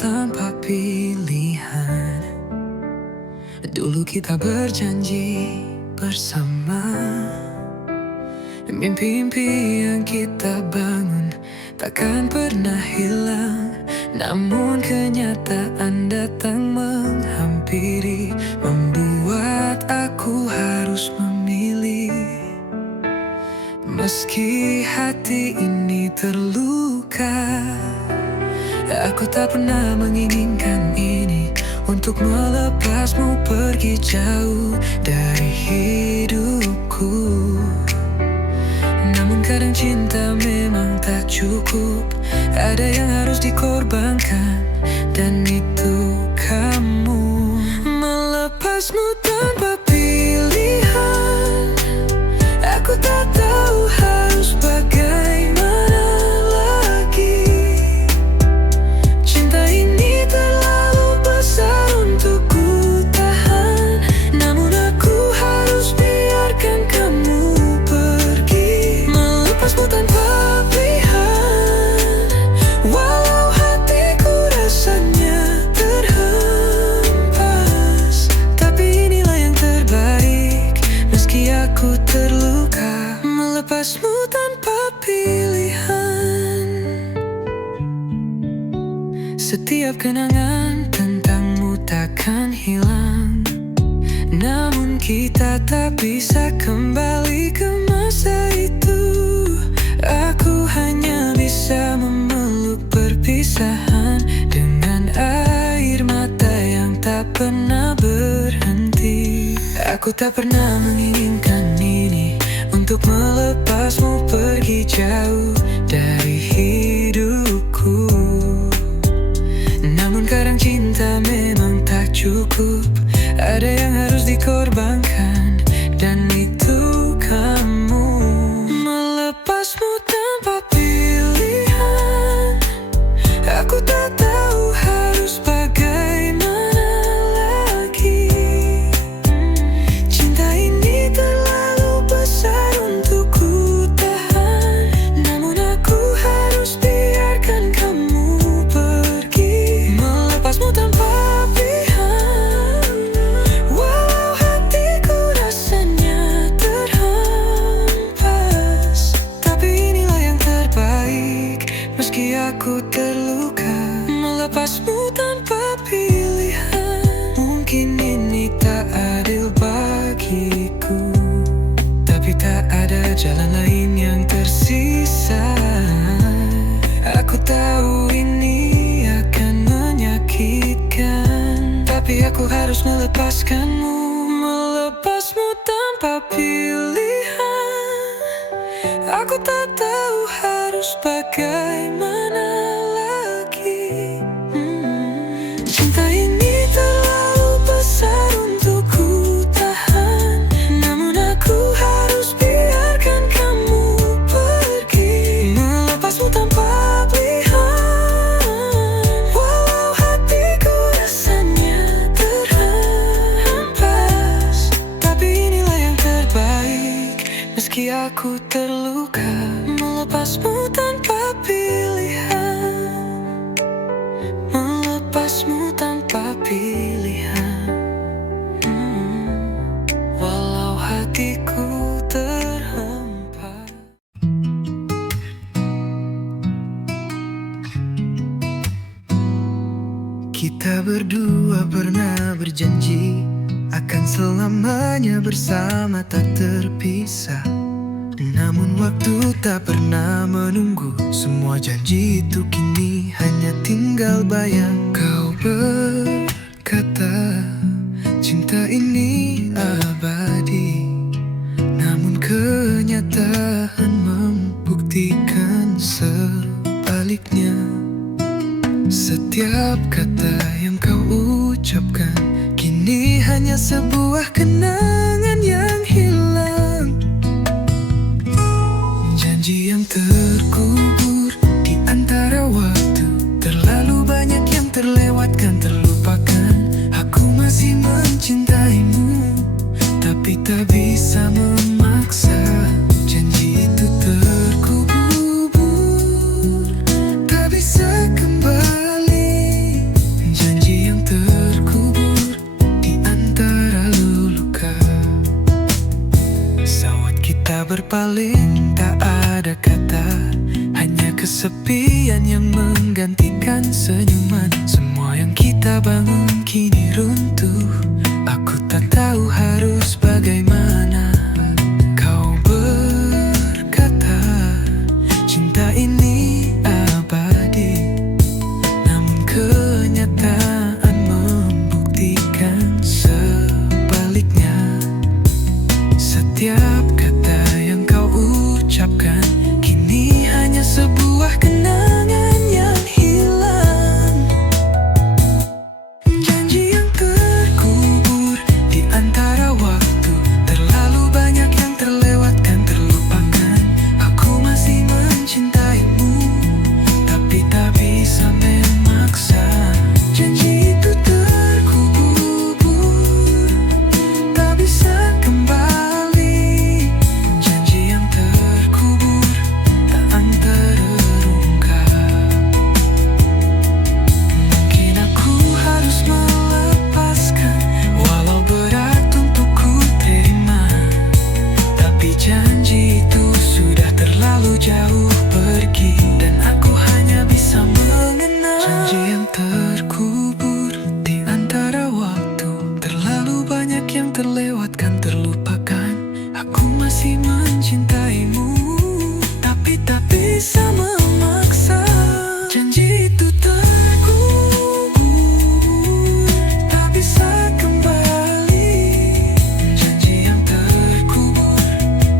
tanpa pilihan. Dulu kita berjanji bersama, mimpi-mimpi yang kita bangun takkan pernah hilang. Namun kenyataan datang menghampiri, membuat aku harus memilih. Meski hati ini terluka, aku tak pernah menginginkan ini. Untuk melepasmu pergi jauh dari hidupku. Namun kadang cinta memang tak cukup, ada yang harus dikorbankan, dan itu kamu. Melepasmu tanpa pilihan, aku tak tahu harus bagaimana lagi. Cinta ini terlalu besar untuk ku tahan, namun aku harus biarkan kamu pergi. Melepasmu tanpa pilihan, walau hatiku rasanya terhempas. Tapi inilah yang terbaik, meski aku terluka. Melepasmu tanpa pilihan. Setiap kenangan tentangmu takkan hilang, namun kita tak bisa kembali ke masa itu. Aku hanya bisa memeluk perpisahan dengan air mata yang tak pernah berhenti. Aku tak pernah menginginkan ini, untuk melepasmu pergi jauh dari hidupku. Namun kadang cinta memang tak cukup, ada yang harus dikorbankan, dan itu kamu. Melepasmu tanpa pilihan, aku tak tahu harus bagaimana lagi. Cinta ini terlalu besar untuk ku tahan, namun aku harus biarkan kamu pergi. Melepasmu tanpa pilihan, walau hatiku rasanya terhempas. Tapi inilah yang terbaik, meski aku terluka. Melepasmu tanpa pilihan, mungkin ini tak adil bagiku, tapi tak ada jalan lain yang tersisa. Aku tahu ini akan menyakitkan, tapi aku harus melepaskanmu. Melepasmu tanpa pilihan, aku tak tahu harus bagaimana lagi. Cinta ini terlalu besar untuk ku tahan, namun aku harus biarkan kamu pergi. Melepasmu tanpa pilihan, walau hatiku rasanya terhempas. Tapi inilah yang terbaik, meski aku terluka. Melepasmu tanpa pilihan, melepasmu tanpa pilihan, walau hatiku terhempas. Kita berdua pernah berjanji akan selamanya bersama tak terpisah. Namun waktu tak pernah menunggu, semua janji itu kini hanya tinggal bayang. Kau berkata cinta ini abadi, namun kenyataan membuktikan sebaliknya. Setiap kata yang kau ucapkan kini hanya sebuah kenangan yang hilang. Janji yang terkubur di antara waktu, terlalu banyak yang terlewatkan, terlupakan. Aku masih mencintaimu, tapi tak bisa memaksa. Janji itu terkubur, tak bisa kembali. saling tak ada kata, hanya kesepian yang menggantikan senyuman. Semua yang kita bangun kini runtuh. Aku tak tahu harus bagaimana. Kau berkata cinta ini abadi, namun kenyataan membuktikan sebaliknya. Setiap kata yang kau ucapkan kini hanya sebuah kenangan yang hilang. Janji yang terkubur di antara waktu, terlalu banyak yang terlewatkan, terlupakan. Aku masih mencintaimu, tapi tak bisa memaksa. Janji itu terkubur, tak bisa kembali. Janji yang terkubur tak akan terungkap. Mungkin aku harus melepaskan, walau berat untuk ku terima. Tapi janji itu sudah terlalu jauh pergi, dan aku hanya bisa mengenang. Janji yang terkubur di antara waktu, terlalu banyak yang terlewatkan, terlupakan. Aku masih mencintaimu, tapi tak bisa memaksa. Janji itu terkubur, tak bisa kembali. Janji yang terkubur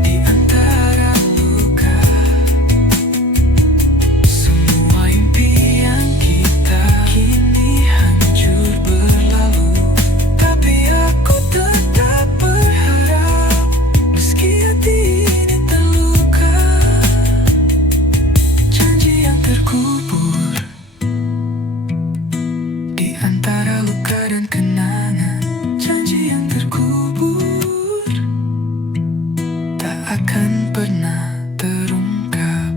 di antara luka. Semua impian kita kini hancur berlalu, tapi aku tetap berharap, meski hati ini terluka. Janji yang terkubur di antara luka dan kenangan. Janji yang terkubur tak akan pernah terungkap.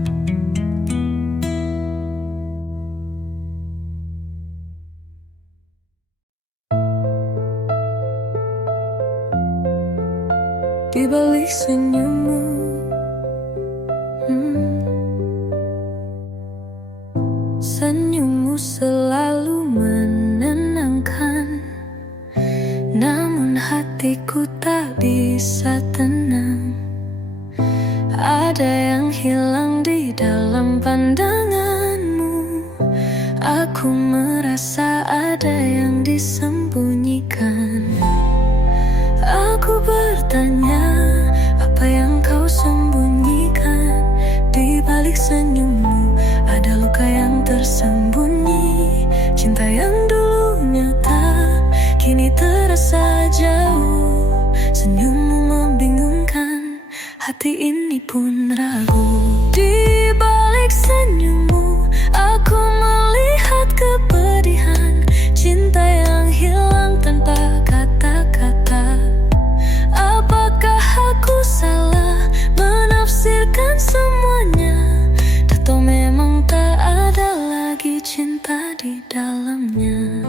Di balik senyummu, senyummu selalu menenangkan, namun hatiku tak bisa tenang. Ada yang hilang di dalam pandanganmu. Aku merasa ada yang disembunyikan. Aku bertanya, apa yang kau sembunyikan? Di balik senyummu ada luka yang tersembunyi. Cinta yang dulu nyata kini terasa jauh. Senyummu membingungkan, hati ini pun ragu. Di balik senyummu aku melihat kepedihan, cinta yang hilang tanpa kata-kata. Apakah aku salah menafsirkan semuanya, atau memang tak ada lagi cinta di dalamnya?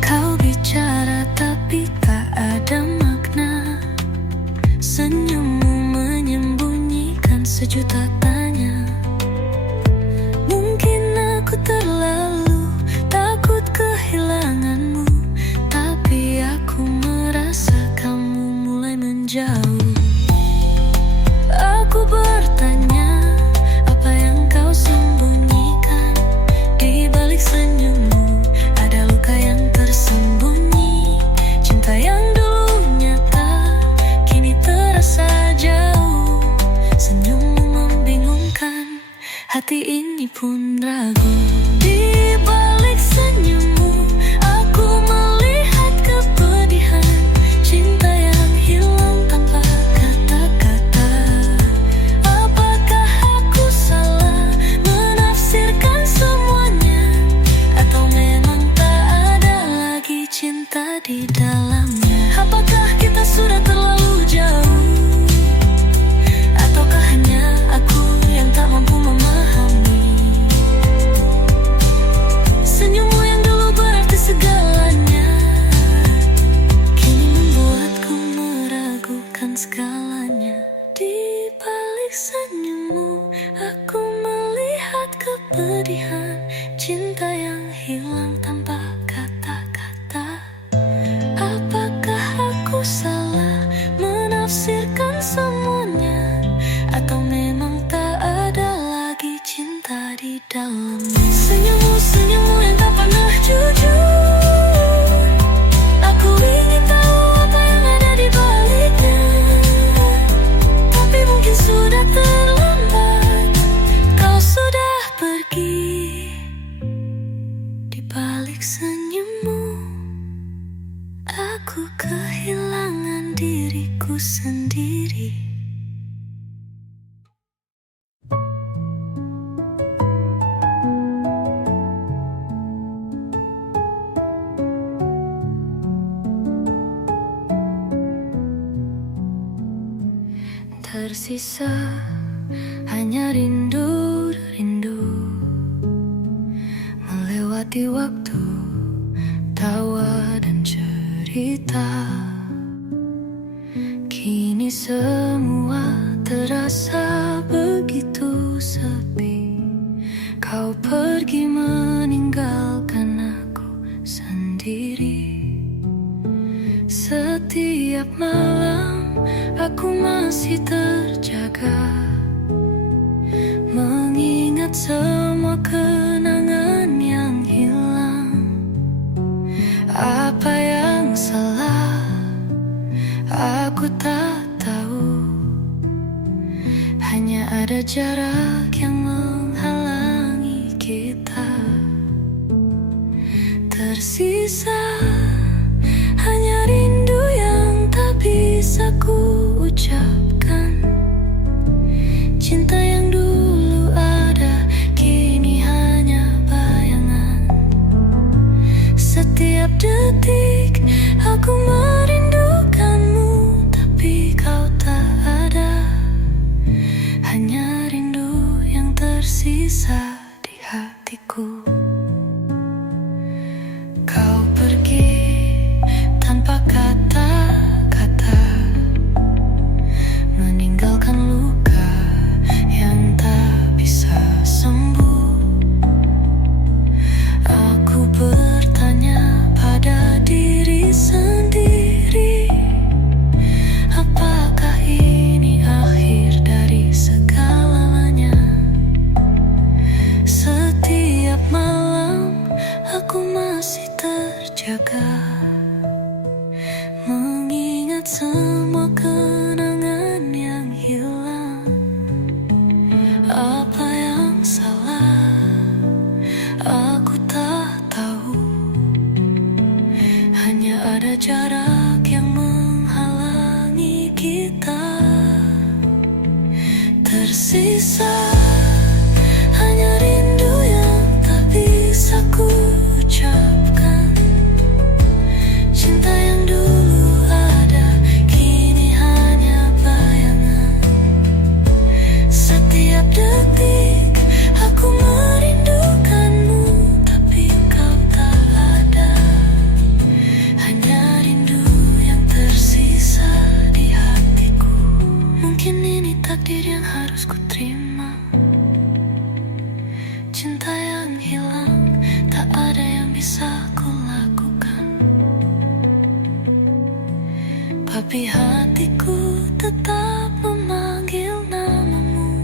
Kau bicara tapi tak ada makna. Senyummu menyembunyikan sejuta tanya. Mungkin aku terlalu takut kehilanganmu, tapi aku merasa kamu mulai menjauh. Aku bertanya, apa yang kau sembunyikan? Di balik senyummu ada luka yang tersembunyi. Cinta yang dulu nyata kini terasa jauh. Senyummu membingungkan, hati ini pun ragu. Di balik senyummu aku melihat kepedihan, cinta yang hilang tanpa kata-kata. Apakah aku salah menafsirkan semuanya, atau memang tak ada lagi cinta di dalamnya? Apakah kita sudah terlalu jauh, ataukah hanya aku yang tak mampu memahami? sendiri. Tersisa hanya rindu-rindu, melewati waktu, tawa dan cerita. Kini semua terasa begitu sepi. Kau pergi meninggalkan aku sendiri. Setiap malam aku masih terjaga, mengingat semua kenangan yang hilang. Apa yang salah, aku tak tahu. Hanya ada jarak yang menghalangi kita. Tersisa hanya rindu yang tak bisa ku ucapkan. Cinta yang dulu ada kini hanya bayangan. Setiap detik aku merindukanmu, tapi kau tak ada. Hanya rindu yang tersisa di hatiku. Kau pergi tanpa kata-kata, meninggalkan luka yang tak bisa sembuh. Aku bertanya pada diri sendiri, apakah ini akhir dari segalanya? Setiap malam aku masih terjaga, mengingat semua kenangan yang hilang. Apa yang salah, aku tak tahu. Hanya ada jarak yang menghalangi kita. Tersisa hanya rindu yang tak bisa ku ucapkan. Cinta yang dulu ada kini hanya bayangan. Setiap detik aku merindukanmu, tapi kau tak ada. Hanya rindu yang tersisa di hatiku. Mungkin ini takdir yang harus ku terima. Cinta yang hilang, tak ada yang bisa ku lakukan. Tapi hatiku tetap memanggil namamu,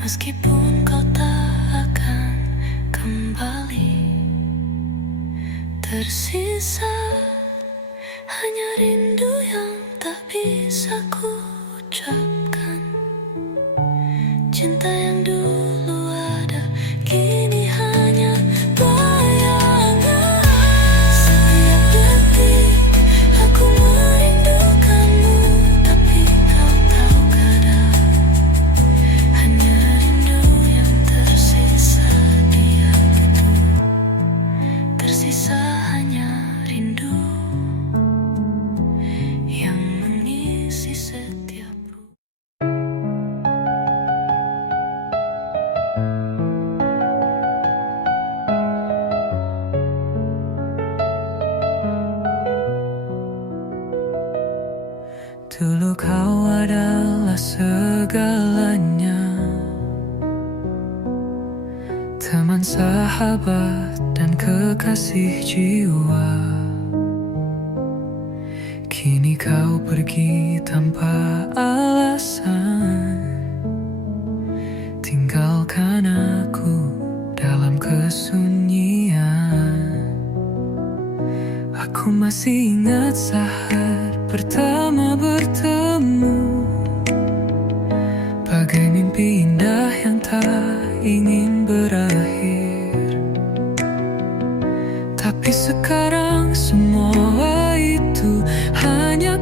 meskipun kau tak akan kembali. Tersisa hanya rindu yang tak bisa ku ucapkan. Cinta yang dulu ada kini hanya bayangan. Setiap detik aku merindukanmu, tapi kau tahu kadang. Hanya rindu yang tersisa di hatiku. Tersisa hanya rindu yang mengisi setiap ruang. Dulu kau adalah segalanya, teman, sahabat, dan kekasih jiwa. Kini kau pergi tanpa alasan, tinggalkan aku dalam kesunyian. Aku masih ingat saat pertama bertemu, bagai mimpi indah yang tak ingin berakhir. Tapi sekarang semua itu hanya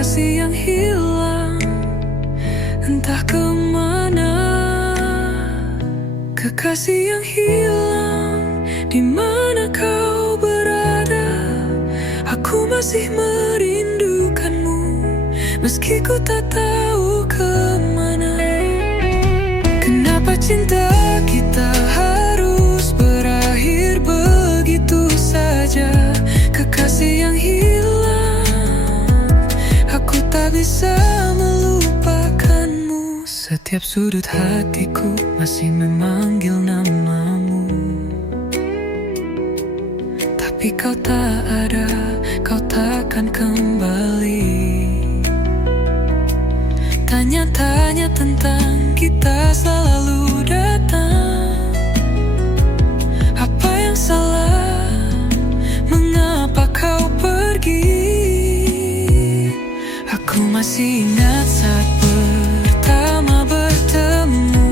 kekasih yang hilang entah kemana. Kekasih yang hilang, di mana kau berada? Aku masih merindukanmu, meski ku tak tahu kemana. Kenapa cinta kita harus berakhir begitu saja? Kekasih yang hilang, aku tak bisa melupakanmu. Setiap sudut hatiku masih memanggil namamu, tapi kau tak ada, kau takkan kembali. Tanya-tanya tentang kita selalu datang. Apa yang salah? Mengapa kau pergi? Aku masih ingat saat pertama bertemu,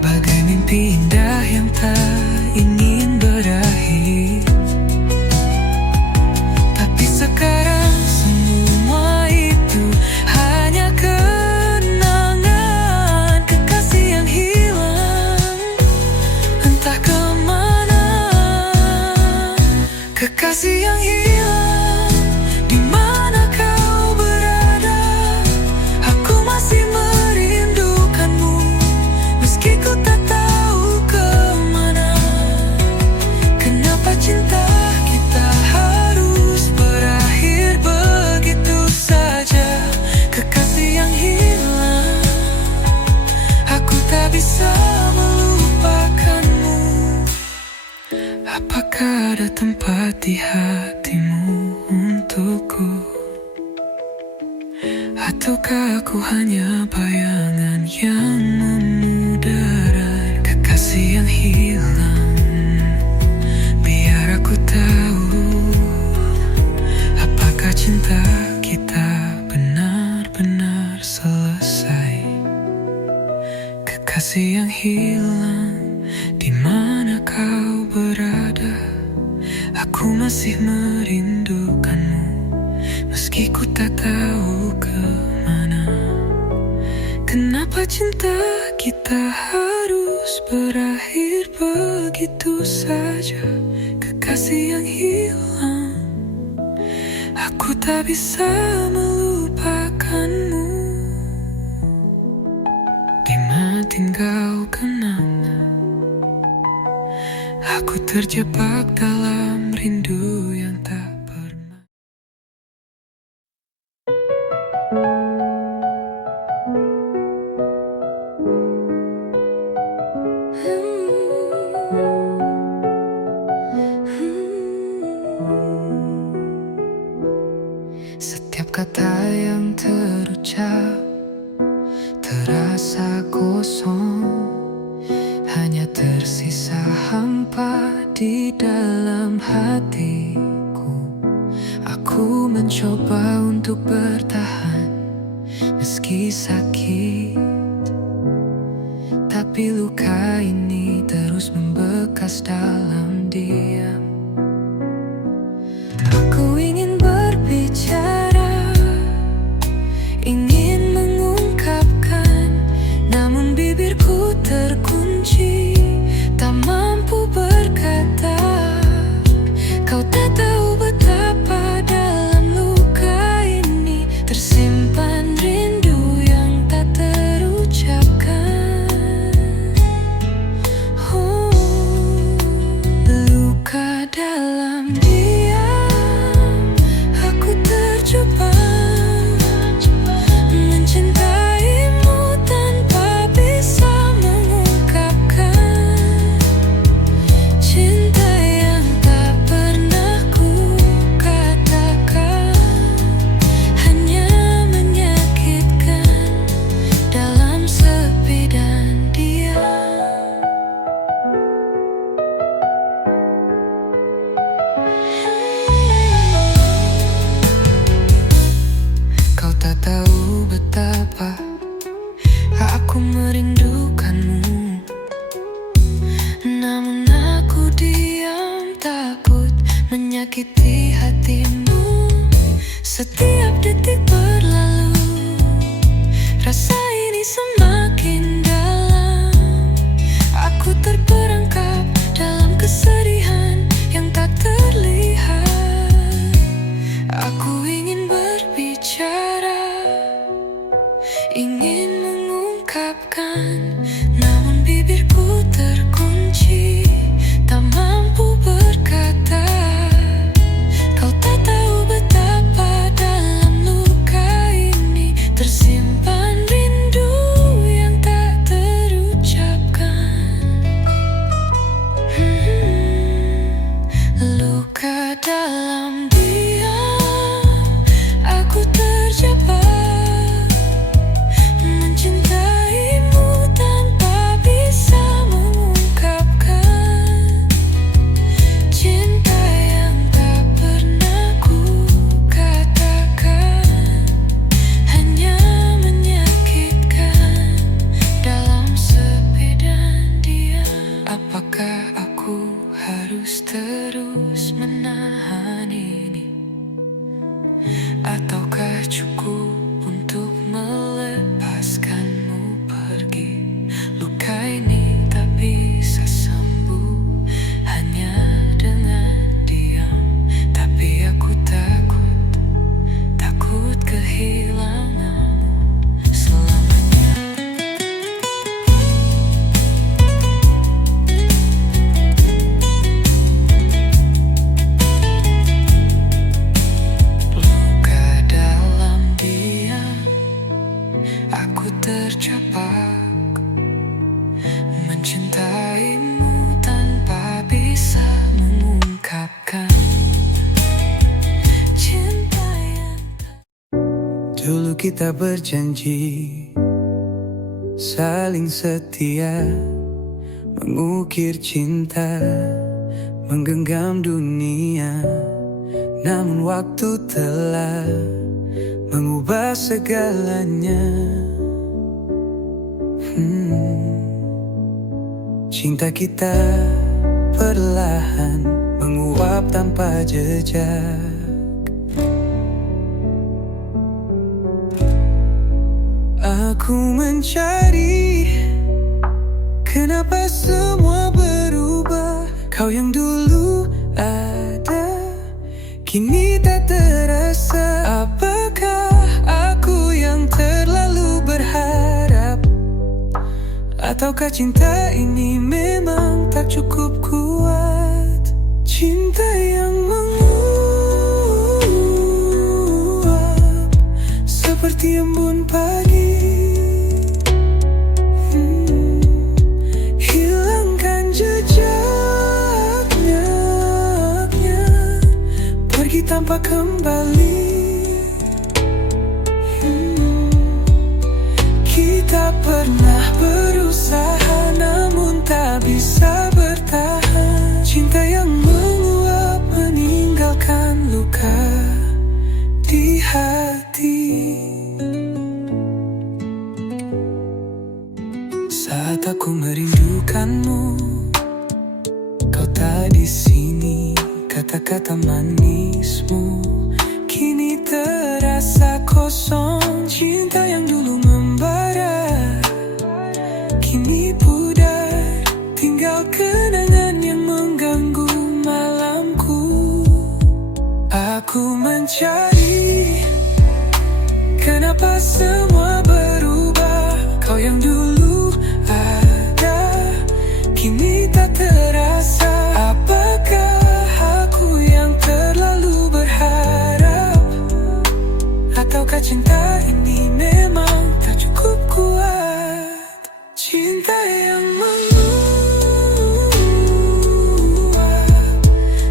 bagai mimpi indah yang tak ingin berakhir. Tapi sekarang semua itu hanya kenangan. Kekasih yang hilang entah kemana. Kekasih yang hilang, di mana kau berada? Aku masih merindukanmu, meski ku tak tahu kemana. Kenapa cinta kita harus berakhir begitu saja? Kekasih yang hilang, aku tak bisa melupakanmu. Apakah ada tempat di hatimu untukku? Ataukah aku hanya bayangan yang memudara? Kekasih yang hilang, biar aku tahu, apakah cinta kita benar-benar selesai? Kekasih yang hilang, di mana kau berada? Aku masih merindukanmu, meski ku tak tahu kemana. Kenapa cinta kita harus berakhir begitu saja? Kekasih yang hilang, aku tak bisa melupakanmu. Di mana tinggal kenangan, aku terjebak dalam rindu yang tak pernah. Setiap kata yang terucap terasa kosong, hanya tersisa hampa di dalam hatiku. Aku mencoba untuk bertahan meski sakit, tapi luka ini terus membekas dalam diam. Aku ingin berbicara, ingin mengungkapkan, namun bibirku terkunci, tak mampu berkata. Kau tak tahu betapa dalam luka ini tersimpan rindu yang tak terucapkan. Luka dalam diam, aku terjebak mencintaimu tanpa bisa mengungkapkan. Cinta yang tak pernah ku katakan, hanya menyakitkan dalam sepi dan diam. Kau tak tahu betapa aku merindukanmu, namun aku diam, takut menyakiti hatimu. Setiap detik berlalu, rasa ini semakin dalam. Aku terperangkap dalam kesedihan yang tak terlihat. Aku ingin berbicara, ingin mengungkapkan, namun bibirku terkunci, tak mampu berkata. Kau tak tahu betapa dalam luka ini tersimpan rindu yang tak terucapkan. Luka dalam diam, aku terjebak mencintaimu tanpa bisa mengungkapkan. Cinta yang tak pernah ku katakan, hanya menyakitkan dalam sepi dan diam. Apakah aku harus terus menahan ini, ataukah cukup untuk melepaskanmu pergi? Luka ini tak bisa sembuh hanya dengan diam, tapi aku takut kehilanganmu selamanya. Luka dalam diam, aku terjebak mencintaimu tanpa bisa mengungkapkan. Cinta yang Dulu kita berjanji saling setia, mengukir cinta, menggenggam dunia. Namun waktu telah mengubah segalanya. Cinta kita perlahan menguap tanpa jejak. Aku mencari kenapa semua berubah. Kau yang dulu ada, kini tak terasa. Apakah aku yang terlalu berharap, ataukah cinta ini memang tak cukup kuat? Cinta yang menguap seperti embun pagi. Hilangkan jejaknya, pergi tanpa kembali. Kita pernah berusaha namun tak bisa bertahan. Cinta yang menguap meninggalkan luka di hati. Saat aku merindukanmu, kau tak di sini. Kata-kata manismu kini terasa kosong. Cinta yang dulu membara kini pudar, tinggal kenangan yang mengganggu malamku. Aku mencari kenapa semua berubah. Kau yang dulu ada, kini tak terasa. Apakah aku yang terlalu berharap, ataukah cinta ini memang tak cukup kuat? Cinta yang menguap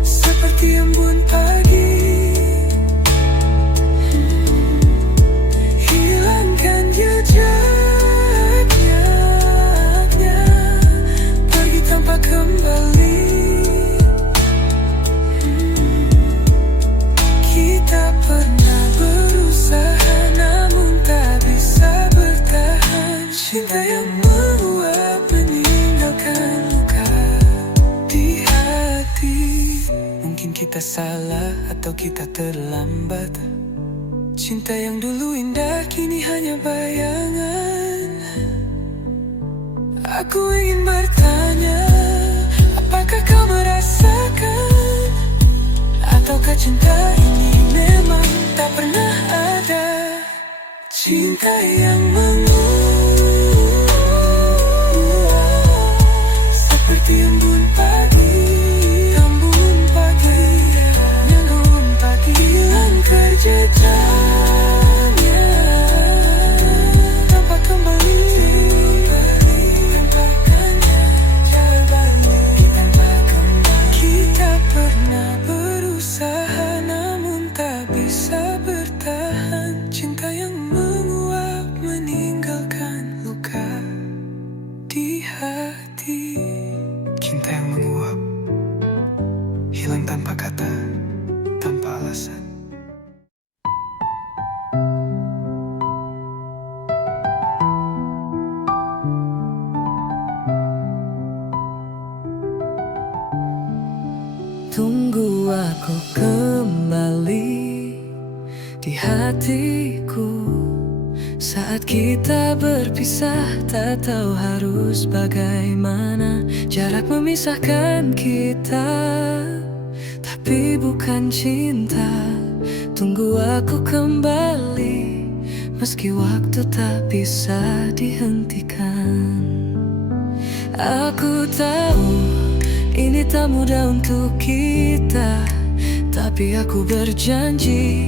seperti embun pagi. Hilangkan jejaknya, pergi tanpa kembali. Kita pernah berusaha namun tak bisa bertahan. Cinta yang menguap meninggalkan luka di hati. Mungkin kita salah atau kita terlambat, Cinta yang dulu indah kini hanya bayangan. Aku ingin bertanya, apakah kau merasakan? Ataukah cinta ini memang tak pernah ada? Cinta yang seperti embun pagi, embun pagi, embun pagi, hilang kejejaknya tanpa kembali, tampakannya terbalik, tanpa kembali. Kita pernah berusaha namun tak bisa bertahan. Cinta yang menguap meninggalkan luka di hati. Cinta yang menguap, hilang tanpa kata, tanpa alasan. Tunggu aku kembali di hatiku. Saat kita berpisah, tak tahu harus bagaimana. Jarak memisahkan kita, tapi bukan cinta. Tunggu aku kembali, meski waktu tak bisa dihentikan. Aku tahu ini tak mudah untuk kita, tapi aku berjanji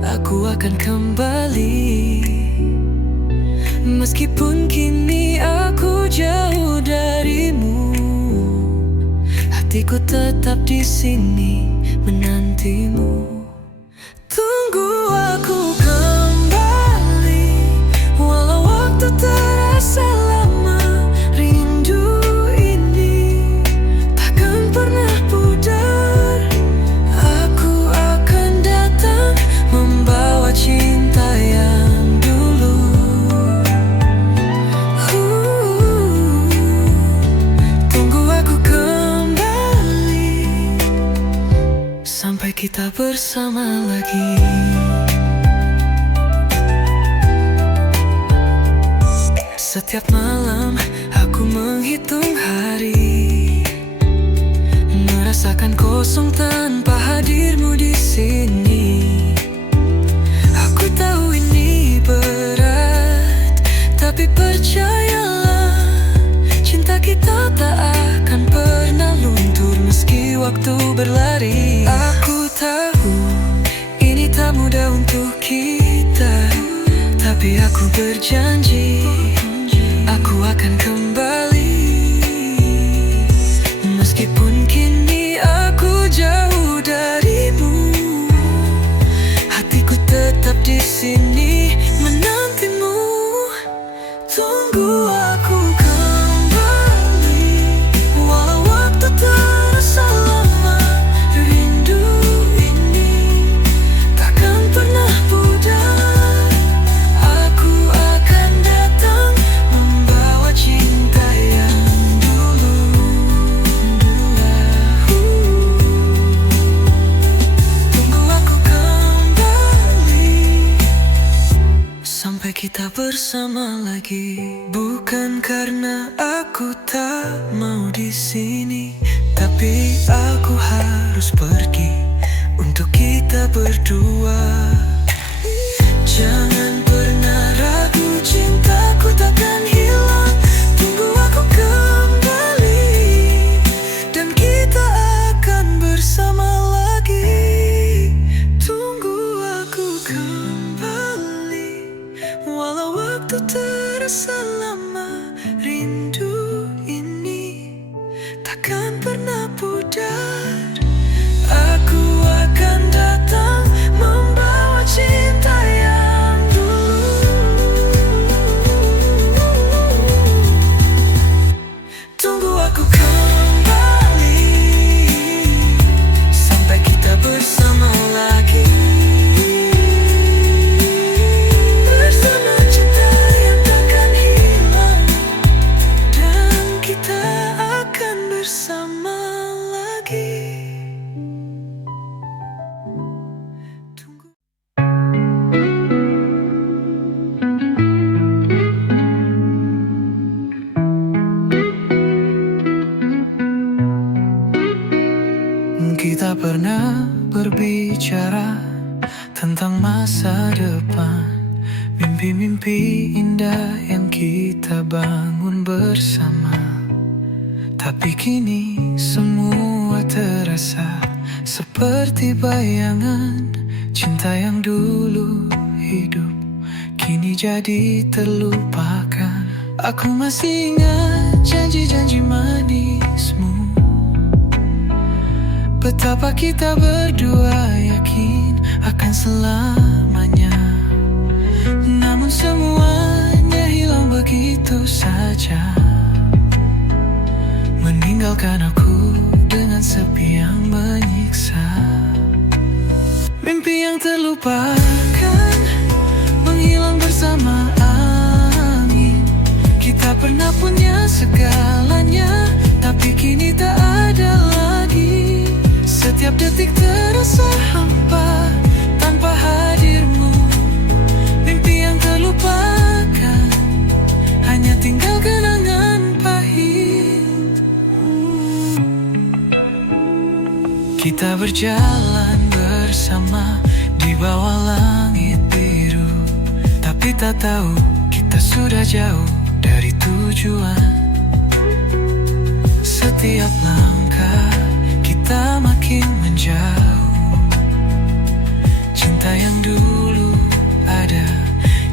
aku akan kembali. Meskipun kini aku jauh darimu, hatiku tetap di sini menantimu. Tunggu aku kembali, walau waktu terasa lama. Rindu ini takkan pernah pudar. Aku akan datang membawa cinta yang dulu. Tunggu aku kembali sampai kita bersama lagi. Setiap malam aku menghitung hari, merasakan kosong tanpa hadirmu di sini. Aku tahu ini berat, tapi percayalah, cinta kita tak akan pernah luntur meski waktu berlari. Aku tahu ini tak mudah untuk kita, tapi aku berjanji aku akan kembali. Meskipun kini aku jauh darimu, hatiku tetap di sini menantimu. Tunggu aku kembali, walau waktu terasa lama. Rindu ini takkan pernah pudar. Aku akan datang membawa cinta yang dulu. Tunggu aku kembali sampai kita bersama lagi. Bukan karena aku tak mau di sini, tapi aku harus pergi untuk kita berdua. Jangan pernah ragu, cintaku takkan hilang. Tunggu aku kembali dan kita akan bersama lagi. Tunggu aku kembali, walau waktu terasa lama. Rindu ini takkan pernah pudar. Aku akan datang membawa cinta yang dulu. Kita pernah berbicara tentang masa depan, mimpi-mimpi indah yang kita bangun bersama. Tapi kini semua terasa seperti bayangan. Cinta yang dulu hidup kini jadi terlupakan. Aku masih ingat janji-janji manismu, betapa kita berdua yakin akan selamanya. Namun semuanya hilang begitu saja, meninggalkan aku dengan sepi yang menyiksa. Mimpi yang terlupakan menghilang bersama angin. Kita pernah punya segalanya, tapi kini tak ada lagi. Setiap detik terasa hampa tanpa hadirmu. Mimpi yang terlupakan hanya tinggal kenangan pahit. Kita berjalan bersama di bawah langit biru, tapi tak tahu kita sudah jauh dari tujuan. Setiap langkah kita makin menjauh. Cinta yang dulu ada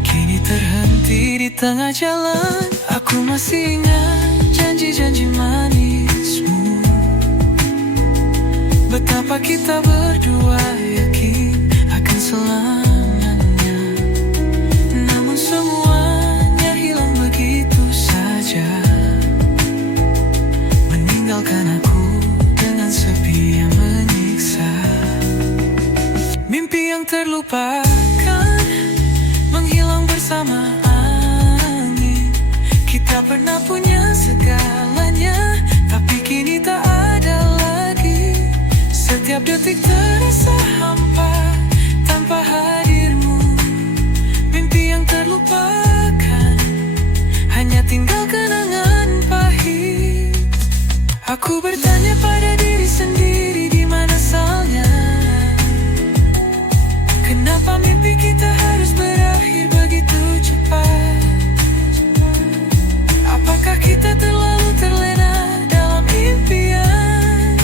kini terhenti di tengah jalan. Aku masih ingat janji-janji manismu, betapa kita berdua yakin akan selamanya. Namun semuanya hilang begitu saja, meninggalkan aku dengan sepi yang menyiksa. Mimpi yang terlupakan menghilang bersama angin. Kita pernah punya segalanya, tapi kini tak ada lagi. Setiap detik terasa hampa tanpa hadirmu. Mimpi yang terlupakan hanya tinggal kenangan pahit. Aku bertanya pada diri sendiri, di mana asalnya? Kenapa mimpi kita harus berakhir begitu cepat? Apakah kita terlalu terlena dalam impian,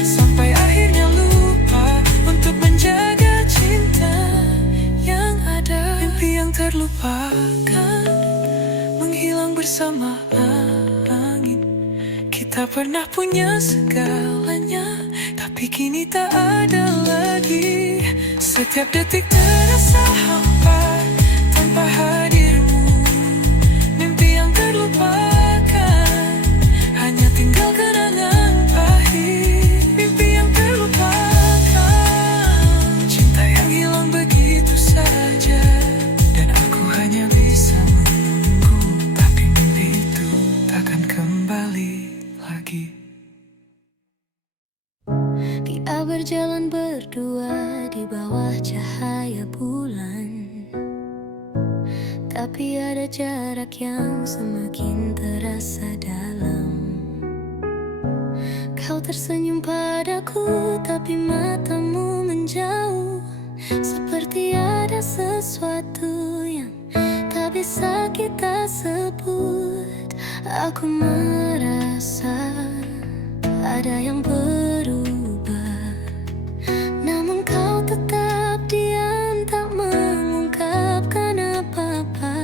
sampai akhirnya lupa untuk menjaga cinta yang ada? Mimpi yang terlupakan menghilang bersama angin. Kita pernah punya segalanya, tapi kini tak ada lagi. Setiap detik terasa hampa tanpa hadirmu. Mimpi yang terlupakan hanya tinggal kenangan pahit. Mimpi yang terlupakan, cinta yang hilang begitu saja, dan aku hanya bisa menunggu. Tapi mimpi itu takkan kembali lagi. Kita berjalan berdua di bawah cahaya bulan, tapi ada jarak yang semakin terasa dalam. Kau tersenyum padaku, tapi matamu menjauh, seperti ada sesuatu yang tak bisa kita sebut. Aku merasa ada yang berubah, namun kau tetap diam, tak mengungkapkan apa-apa.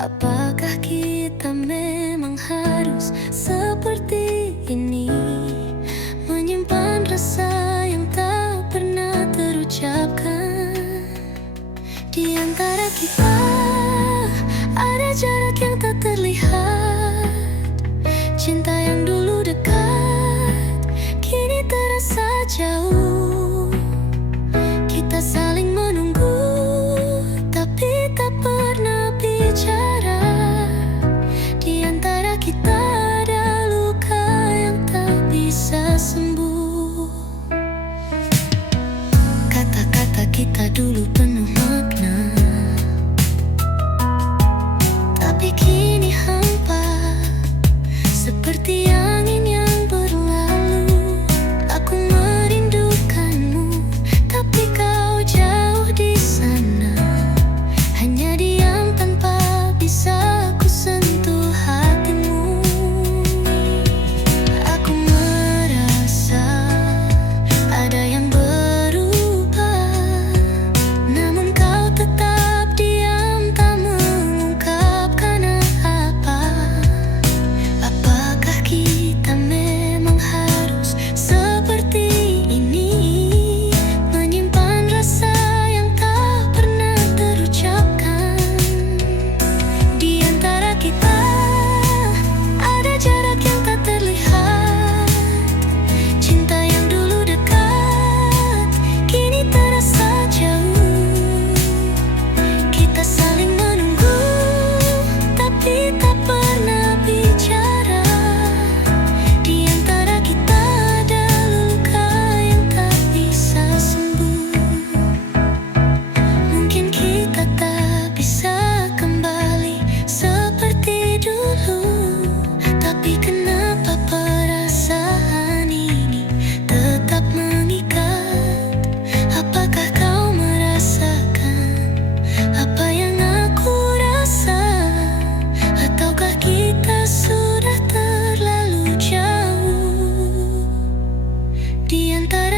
Apakah kita memang harus seperti ini, menyimpan rasa yang tak pernah terucapkan? Di antara kita ada jarak yang tak terlihat. Cinta yang dulu dekat kini terasa jauh. Kita saling menunggu, tapi tak pernah bicara. Di antara kita ada luka yang tak bisa sembuh. Kata-kata kita dulu penuh makna, tapi kini hampa, seperti angin yang berlalu. Aku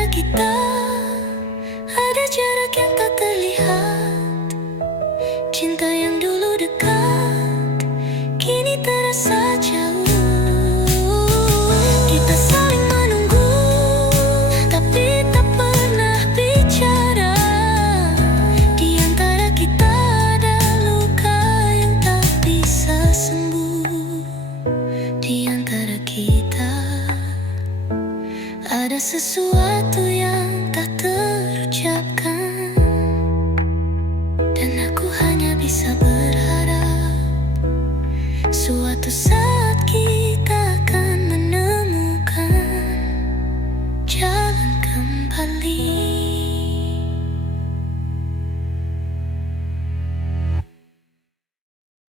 antara kita ada jarak yang tak terlihat. Cinta yang dulu dekat kini terasa jauh. Kita saling menunggu tapi tak pernah bicara. Di antara kita ada luka yang tak bisa sembuh. Di antara kita ada sesuatu